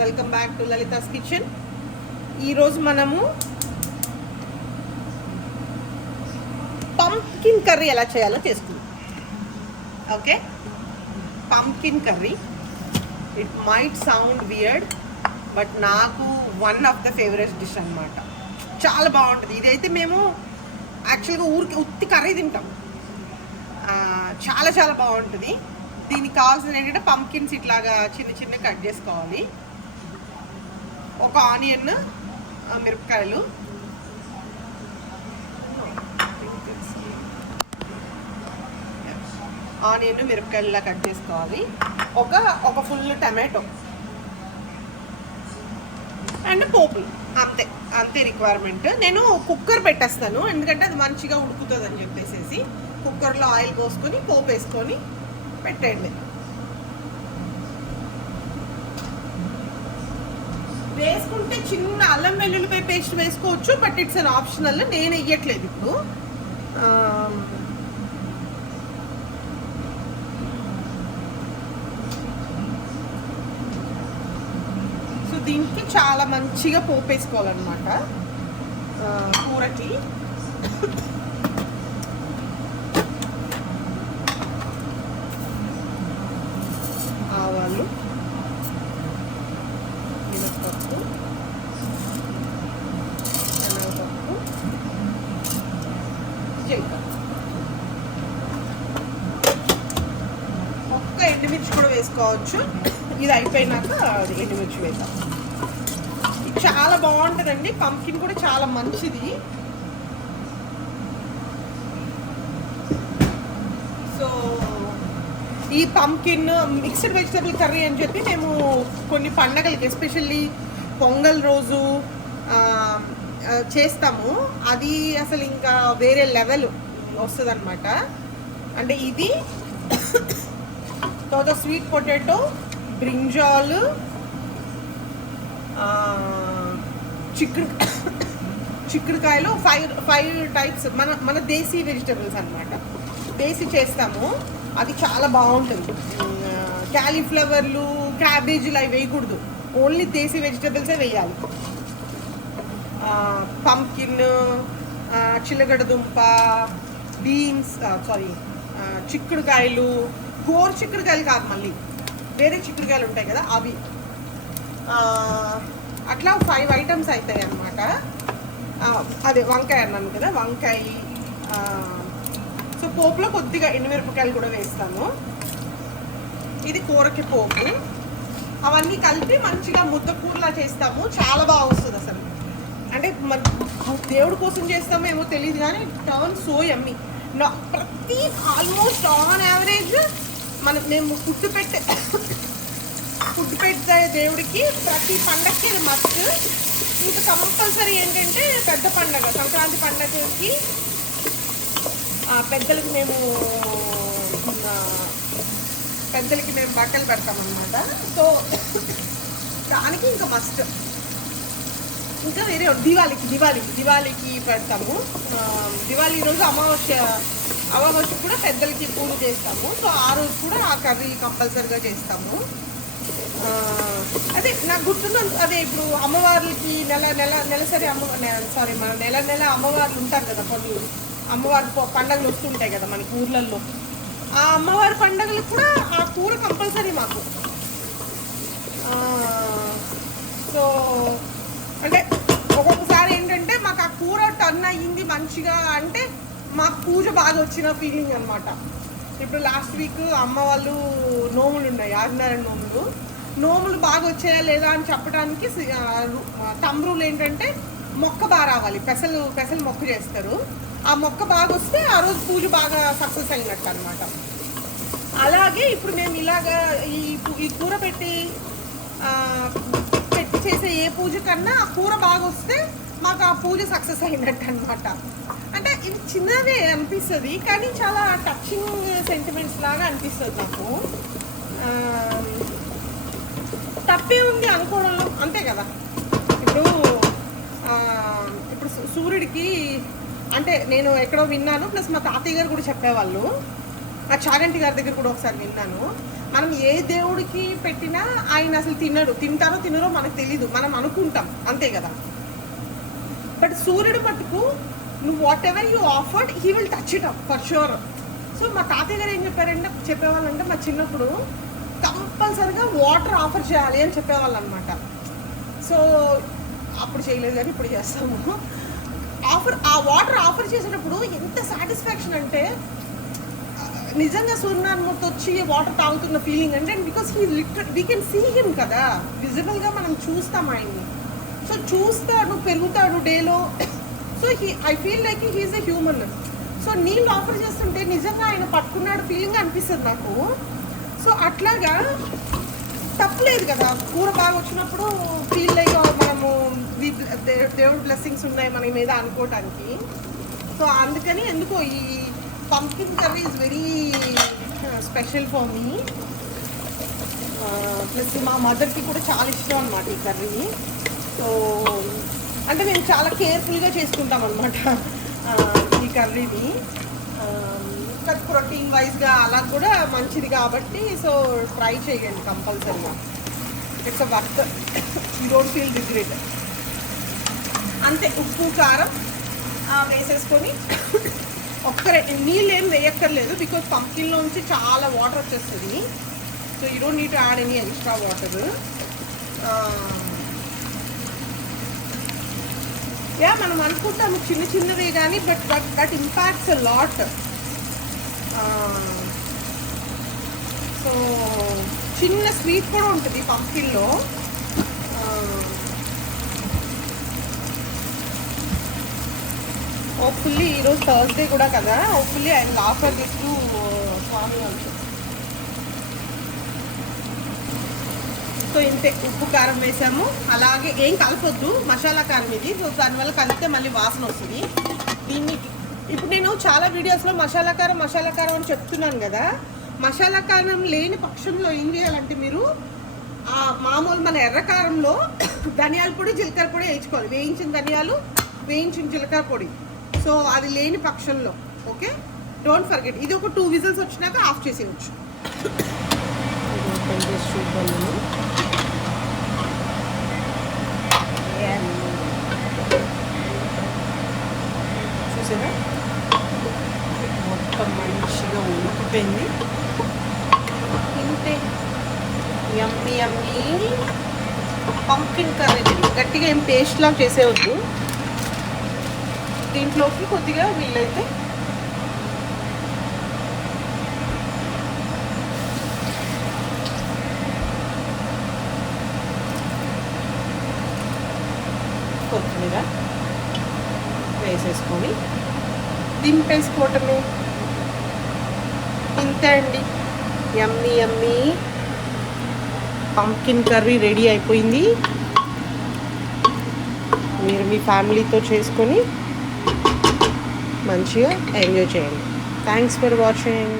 Welcome back to Lalitha's kitchen. ఈరోజు మనము pumpkin curry ఎలా చేయాలో చేసుకుందాం. Okay, pumpkin curry. It might sound weird, but నాకు one of the favourite dish అనమాట. చాలా బాగుంటుంది. ఇదైతే మేము యాక్చువల్గా ఊరికి ఉత్తి కర్రీ తింటాం. చాలా చాలా బాగుంటుంది. దీనికి కావాల్సింది ఏంటంటే పంప్కిన్స్ ఇట్లాగా చిన్న చిన్న కట్ చేసుకోవాలి. ఒక ఆనియన్, మిరపకాయలు, మిరపకాయలులా కట్ చేసుకోవాలి. ఒక ఫుల్ టమాటో అండ్ పోపులు. అంతే రిక్వైర్మెంట్. నేను కుక్కర్ పెట్టేస్తాను, ఎందుకంటే అది మంచిగా ఉడుకుతుంది అని చెప్పేసి. కుక్కర్లో ఆయిల్ పోసుకొని పోపు వేసుకొని పెట్టండి. వేసుకుంటే చిన్న అల్లం వెల్లుల్లిపాయ పేస్ట్ వేసుకోవచ్చు, బట్ ఇట్స్ అన్ ఆప్షనల్. నేను వేయట్లేదు ఇప్పుడు. సో దీనికి చాలా మంచిగా పోపు వేసుకోవాలన్నమాట కూరకి. ఆవాలు, మినపప్పు, శనగపప్పు, జీలకర్ర, ఒక్క ఎండుమిర్చి కూడా వేసుకోవచ్చు. ఇది అయిపోయినాక అది ఎండుమిర్చి వేద్దాం. ఇది చాలా బాగుంటుందండి. పంప్కిన్ కూడా చాలా మంచిది. సో ఈ పంప్కిన్ మిక్స్డ్ వెజిటబుల్ కర్రీ అని చెప్పి మేము కొన్ని పండగలకి, ఎస్పెషల్లీ పొంగల్ రోజు చేస్తాము. అది అసలు ఇంకా వేరే లెవెల్ వస్తుంది అనమాట. అంటే ఇది తర్వాత స్వీట్ పొటాటో, బ్రింజాల్, చిక్కుడుకాయలు, ఫైవ్ టైప్స్ మన దేశీ వెజిటబుల్స్ అనమాట. దేశీ చేస్తాము. అది చాలా బాగుంటుంది. క్యాలీఫ్లవర్లు, క్యాబేజీలు అవి వేయకూడదు, ఓన్లీ దేశీ వెజిటబుల్సే వేయాలి. పంప్కిన్, చిలగడ దుంప, బీన్స్, చిక్కుడుకాయలు, కోర్ చిక్కుడుకాయలు కాదు, మళ్ళీ వేరే చిక్కుడుకాయలు ఉంటాయి కదా అవి. అట్లా 5 ఐటమ్స్ అవుతాయి అన్నమాట. అదే వంకాయ అన్నాను కదా, వంకాయ. సో పోపులో కొద్దిగా ఎండుమిరపకాయలు కూడా వేస్తాను. ఇది కూరకి పోపు. అవన్నీ కలిపి మంచిగా ముద్ద కూరలా చేస్తాము. చాలా బాగా వస్తుంది అసలు. అంటే దేవుడి కోసం చేస్తామో ఏమో తెలియదు, కానీ టర్న్ సో యమ్మీ. ప్రతి ఆల్మోస్ట్ ఆన్ యావరేజ్ మేము ఫుడ్ పెట్టే దేవుడికి ప్రతి పండగకి ఇది మస్ట్. ఇంకా కంపల్సరీ ఏంటంటే పెద్ద పండగ సంక్రాంతి పండగకి పెద్దలకి మేము బట్టలు పెడతామన్నమాట. సో దానికి ఇంకా మస్ట్. ఇంకా వేరే దివాళీకి పెడతాము. దివాళీ రోజు అమావాస్య కూడా పెద్దలకి పూజ చేస్తాము. సో ఆ రోజు కూడా ఆ కర్రీ కంపల్సరీగా చేస్తాము. అదే నాకు గుర్తున్న అదే ఇప్పుడు అమ్మవార్లకి నెలసరి మన నెల అమ్మవార్లు ఉంటారు కదా. కొన్ని అమ్మవారి పండుగలు వస్తుంటాయి కదా మనకి ఊర్లలో. ఆ అమ్మవారి పండుగలకు కూడా ఆ కూర కంపల్సరీ మాకు. సో అంటే ఒక్కొక్కసారి ఏంటంటే మాకు ఆ కూర టర్న్ అయ్యింది మంచిగా అంటే మాకు పూజ బాగా వచ్చిన ఫీలింగ్ అనమాట. ఇప్పుడు లాస్ట్ వీక్ అమ్మ వాళ్ళు నోములు ఉన్నాయి, ఆదినారాయణ నోములు బాగా వచ్చాయా లేదా అని చెప్పడానికి తమ్ముళ్ళు ఏంటంటే మొక్క బాగా రావాలి, పెసలు మొక్క చేస్తారు. ఆ మొక్క బాగా వస్తే ఆ రోజు పూజ బాగా సక్సెస్ అయినట్టు అనమాట. అలాగే ఇప్పుడు మేము ఇలాగా ఈ కూర పెట్టి చేసే ఏ పూజ కన్నా ఆ కూర బాగా వస్తే మాకు ఆ పూజ సక్సెస్ అయినట్టు అనమాట. అంటే ఇది చిన్నదే అనిపిస్తుంది, కానీ చాలా టచింగ్ సెంటిమెంట్స్ లాగా అనిపిస్తుంది నాకు. తప్పే ఉంది అనుకోవడంలో, అంతే కదా. ఇప్పుడు సూర్యుడికి అంటే నేను ఎక్కడో విన్నాను, ప్లస్ మా తాతయ్య గారు కూడా చెప్పేవాళ్ళు, ఆ చాగంటి గారి దగ్గర కూడా ఒకసారి విన్నాను. మనం ఏ దేవుడికి పెట్టినా ఆయన అసలు తింటారో తినరో మనకు తెలీదు, మనం అనుకుంటాం అంతే కదా. బట్ సూర్యుడు మట్టుకు నువ్వు what ever you offered he will touch it up for sure. So మా తాతయ్య గారు ఏం చెప్పేవాళ్ళంటే మా చిన్నప్పుడు కంపల్సరిగా వాటర్ ఆఫర్ చేయాలి అని చెప్పేవాళ్ళు అనమాట. సో అప్పుడు చేయలేదు కానీ ఇప్పుడు చేస్తాము. ఆ వాటర్ ఆఫర్ చేసేటప్పుడు ఎంత సాటిస్ఫాక్షన్ అంటే నిజంగా సూర్యనారాయణమూర్తి వచ్చి వాటర్ తాగుతున్న ఫీలింగ్ అంటే, because he we can see him కదా, విజిబుల్గా మనం చూస్తాం ఆయన్ని. సో చూస్తాడు, పెరుగుతాడు డేలో. So I feel like he's a human. So నీళ్ళు ఆఫర్ చేస్తుంటే నిజంగా ఆయన పట్టుకున్నాడు ఫీలింగ్ అనిపిస్తుంది నాకు. సో అట్లాగా తప్పలేదు కదా, కూర బాగా వచ్చినప్పుడు ఫీల్ లైక్ మనము దేవుడి బ్లెస్సింగ్స్ ఉన్నాయి మన మీద అనుకోవటానికి. సో అందుకని ఎందుకో ఈ pumpkin curry is very special for me. Plus మా మదర్కి కూడా చాలా ఇష్టం అనమాట ఈ కర్రీ. సో అంటే మేము చాలా కేర్ఫుల్గా చేసుకుంటాం అనమాట ఈ కర్రీని. ఇంకా ప్రోటీన్ వైజ్గా అలా కూడా మంచిది కాబట్టి సో ట్రై చేయండి కంపల్సరీగా. It's a worth, you don't feel regret. అంతే, ఉప్పు కారం వేసేసుకొని నీళ్ళు ఏం వేయక్కర్లేదు, బికాజ్ పంకిన్లోంచి చాలా వాటర్ వచ్చేస్తుంది. So you don't need to add any extra water. మనం అనుకుంటాము చిన్న చిన్నవే కానీ but impacts a lot. So చిన్న స్వీట్ కూడా ఉంటుంది పంకిన్లో. హోప్ఫుల్లీ ఈరోజు థర్స్డే కూడా కదా, hopefully I will offer this to Swami also. So ఇంతే, ఉప్పు కారం వేసాము, అలాగే ఏం కలపొద్దు, మసాలా కారం ఇది. సో దానివల్ల కలిపితే మళ్ళీ వాసన వస్తుంది. దీన్ని ఇప్పుడు నేను చాలా వీడియోస్లో మసాలా కారం అని చెప్తున్నాను కదా. మసాలా కారం లేని పక్షంలో ఏం చేయాలంటే మీరు మామూలు మన ఎర్రకారంలో ధనియాల పొడి జీలకర్ర పొడి వేయించుకోవాలి, వేయించిన ధనియాలు వేయించిన జీలకర్ర పొడి. సో అది లేని పక్షంలో ఓకే, డోంట్ ఫర్గెట్. ఇది ఒక 2 విజిల్స్ వచ్చినాక ఆఫ్ చేసేయచ్చు. చూసారా మొత్తం మంచిగా ఉడికిపోయింది. ఇంతే, యమ్మీ యమ్మీ పంకిన్ కర్రీ. గట్టిగా ఏం పేస్ట్ లాగా చేసేవద్దు. దీంట్లోకి కొద్దిగా వీలైతే కొత్తిమీర వేసేసుకొని దింపేసుకోవటమే. ఇంతే అండి, యమ్మీ యమ్మీ పంకిన్ కర్రీ రెడీ అయిపోయింది. మీరు మీ ఫ్యామిలీతో చేసుకొని మంచిగా ఎంజాయ్ చేయండి. Thanks for watching.